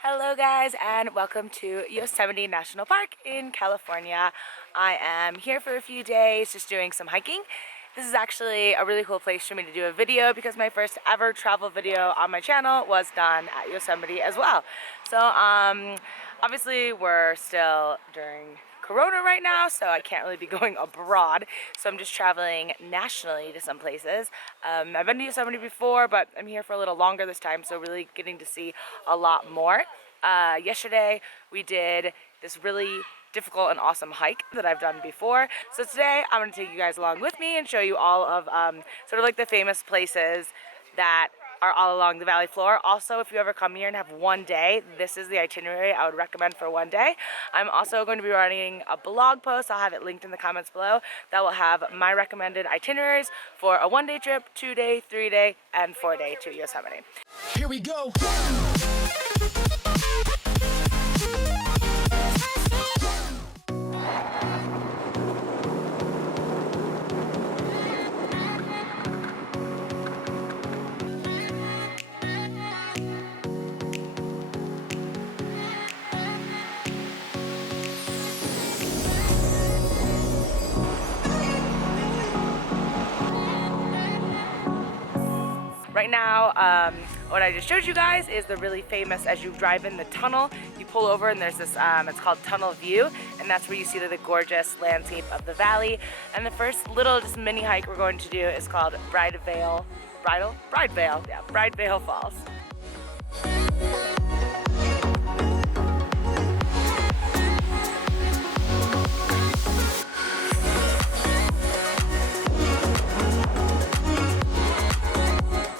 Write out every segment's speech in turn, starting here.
Hello guys and welcome to Yosemite National Park in California. I am here for a few days just doing some hiking. This is actually a really cool place for me to do a video because my first ever travel video on my channel was done at Yosemite as well. So obviously we're still during Corona right now, so I can't really be going abroad. So I'm just traveling nationally to some places. I've been to Yosemite before, but I'm here for a little longer this time, so really getting to see a lot more. Yesterday we did this really difficult and awesome hike that I've done before. So today I'm going to take you guys along with me and show you all of sort of like the famous places that are all along the valley floor. Also, if you ever come here and have one day, this is the itinerary I would recommend for one day. I'm also going to be writing a blog post. I'll have it linked in the comments below that will have my recommended itineraries for a one-day trip, 2-day, 3-day, and 4-day to Yosemite. Here we go. Right now, what I just showed you guys is the really famous, as you drive in the tunnel, you pull over and there's this, it's called Tunnel View, and that's where you see the gorgeous landscape of the valley. And the first little just mini hike we're going to do is called Bridalveil Falls.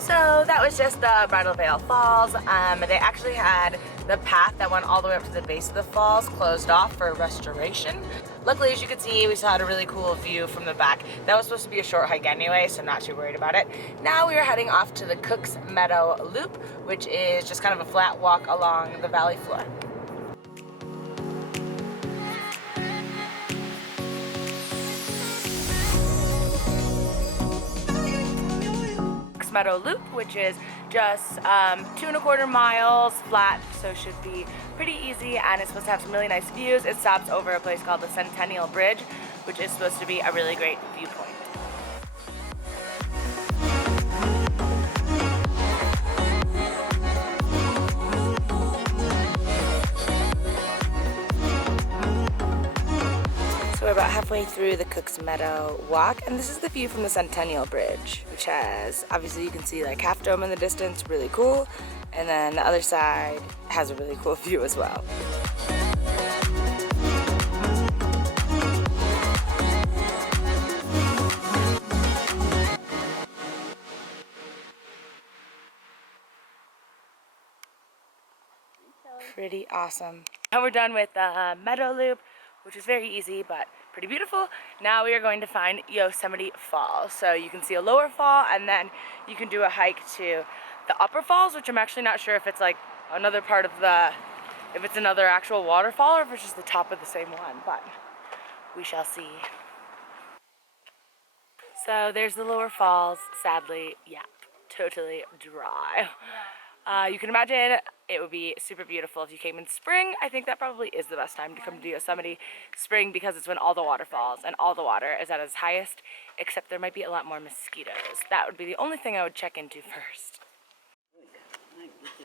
So that was just the Bridalveil Falls. They actually had the path that went all the way up to the base of the falls closed off for restoration. Luckily, as you can see, we still had a really cool view from the back. That was supposed to be a short hike anyway, so I'm not too worried about it. Now we are heading off to the Cook's Meadow Loop, which is just kind of a flat walk along the valley floor. Meadow Loop, which is just 2¼ miles flat, so should be pretty easy, and it's supposed to have some really nice views. It stops over a place called the Centennial Bridge, which is supposed to be a really great viewpoint. We're about halfway through the Cook's Meadow walk, and this is the view from the Centennial Bridge, which has, obviously you can see like Half Dome in the distance, really cool, and then the other side has a really cool view as well. Pretty awesome. Now we're done with the Meadow Loop, which is very easy but pretty beautiful. Now we are going to find Yosemite Fall. So you can see a lower fall, and then you can do a hike to the upper falls, which I'm actually not sure if it's like another part of if it's another actual waterfall or if it's just the top of the same one, but we shall see. So there's the lower falls. Sadly, yeah, totally dry. You can imagine it would be super beautiful if you came in spring. I think that probably is the best time to come to Yosemite, spring, because it's when all the water falls and all the water is at its highest, except there might be a lot more mosquitoes. That would be the only thing I would check into first.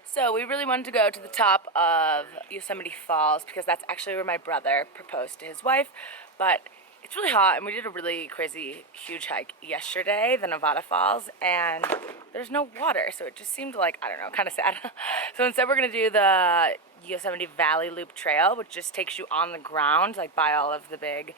So we really wanted to go to the top of Yosemite Falls because that's actually where my brother proposed to his wife, but it's really hot, and we did a really crazy huge hike yesterday, the Nevada Falls, and there's no water, so it just seemed like, I don't know, kind of sad. So instead we're going to do the Yosemite Valley Loop Trail, which just takes you on the ground, like by all of the big,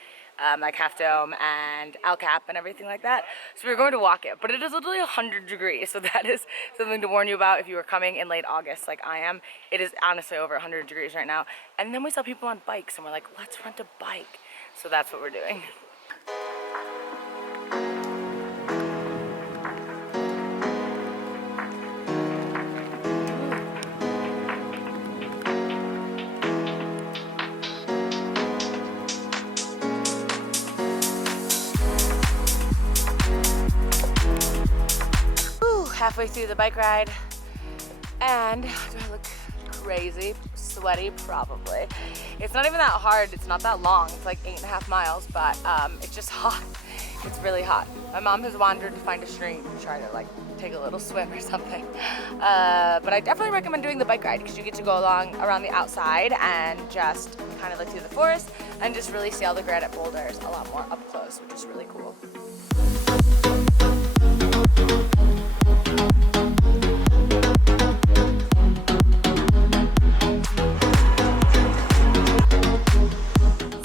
like Half Dome and El Cap and everything like that. So we're going to walk it, but it is literally 100 degrees, so that is something to warn you about if you are coming in late August like I am. It is honestly over 100 degrees right now. And then we saw people on bikes, and we're like, let's rent a bike. So that's what we're doing. Halfway through the bike ride, and do I look crazy, sweaty probably. It's not even that hard, it's not that long, it's like 8.5 miles, but it's just hot. It's really hot. My mom has wandered to find a stream to try to like take a little swim or something. But I definitely recommend doing the bike ride because you get to go along around the outside and just kind of look through the forest and just really see all the granite boulders a lot more up close, which is really cool.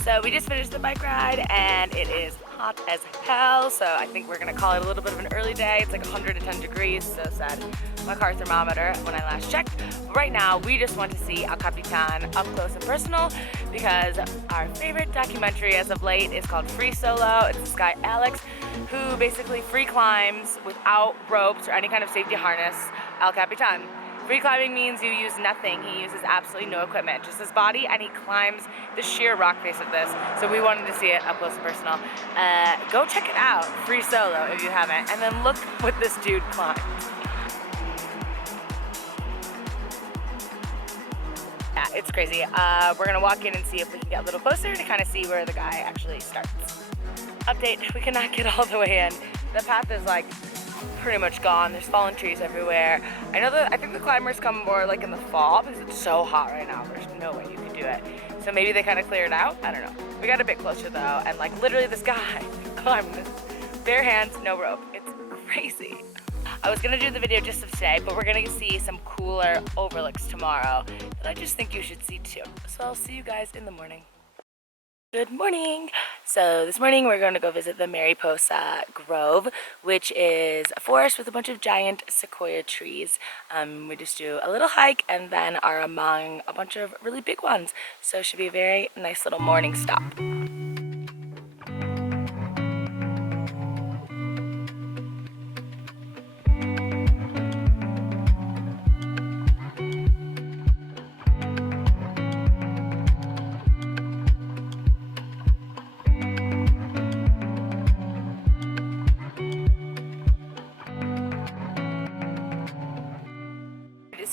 So we just finished the bike ride and it is hot as hell, so I think we're gonna call it a little bit of an early day. It's like 110 degrees, so said my car thermometer when I last checked. But right now we just want to see El Capitan up close and personal because our favorite documentary as of late is called Free Solo. It's this guy Alex who basically free climbs without ropes or any kind of safety harness El Capitan. Free climbing means you use nothing. He uses absolutely no equipment, just his body, and he climbs the sheer rock face of this. So we wanted to see it up close and personal. Go check it out, Free Solo, if you haven't, and then look what this dude climbs. Yeah, it's crazy. We're gonna walk in and see if we can get a little closer to kind of see where the guy actually starts. Update, we cannot get all the way in. The path is like pretty much gone. There's fallen trees everywhere. I think the climbers come more like in the fall because it's so hot right now. There's no way you could do it. So maybe they kind of cleared out. I don't know. We got a bit closer though, and like literally this guy climbed this bare hands, no rope. It's crazy. I was gonna do the video just of today, but we're gonna see some cooler overlooks tomorrow that I just think you should see too. So I'll see you guys in the morning. Good morning! So this morning we're going to go visit the Mariposa Grove, which is a forest with a bunch of giant sequoia trees. We just do a little hike and then are among a bunch of really big ones. So it should be a very nice little morning stop.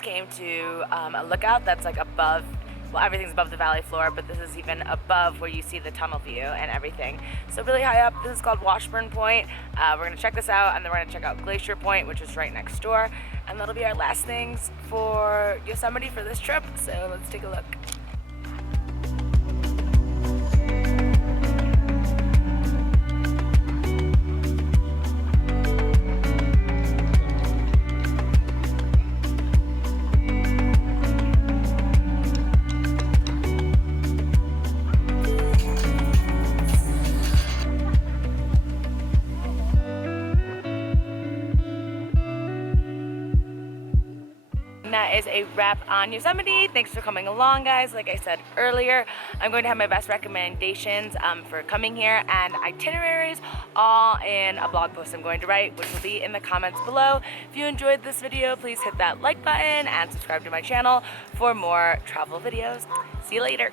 Came to a lookout that's like above, well, everything's above the valley floor, but this is even above where you see the tunnel view and everything. So really high up. This is called Washburn Point. We're gonna check this out, and then we're gonna check out Glacier Point, which is right next door, and that'll be our last things for Yosemite for this trip. So let's take a look. That is a wrap on Yosemite. Thanks for coming along, guys. Like I said earlier, I'm going to have my best recommendations for coming here and itineraries all in a blog post I'm going to write, which will be in the comments below. If you enjoyed this video, please hit that like button and subscribe to my channel for more travel videos. See you later.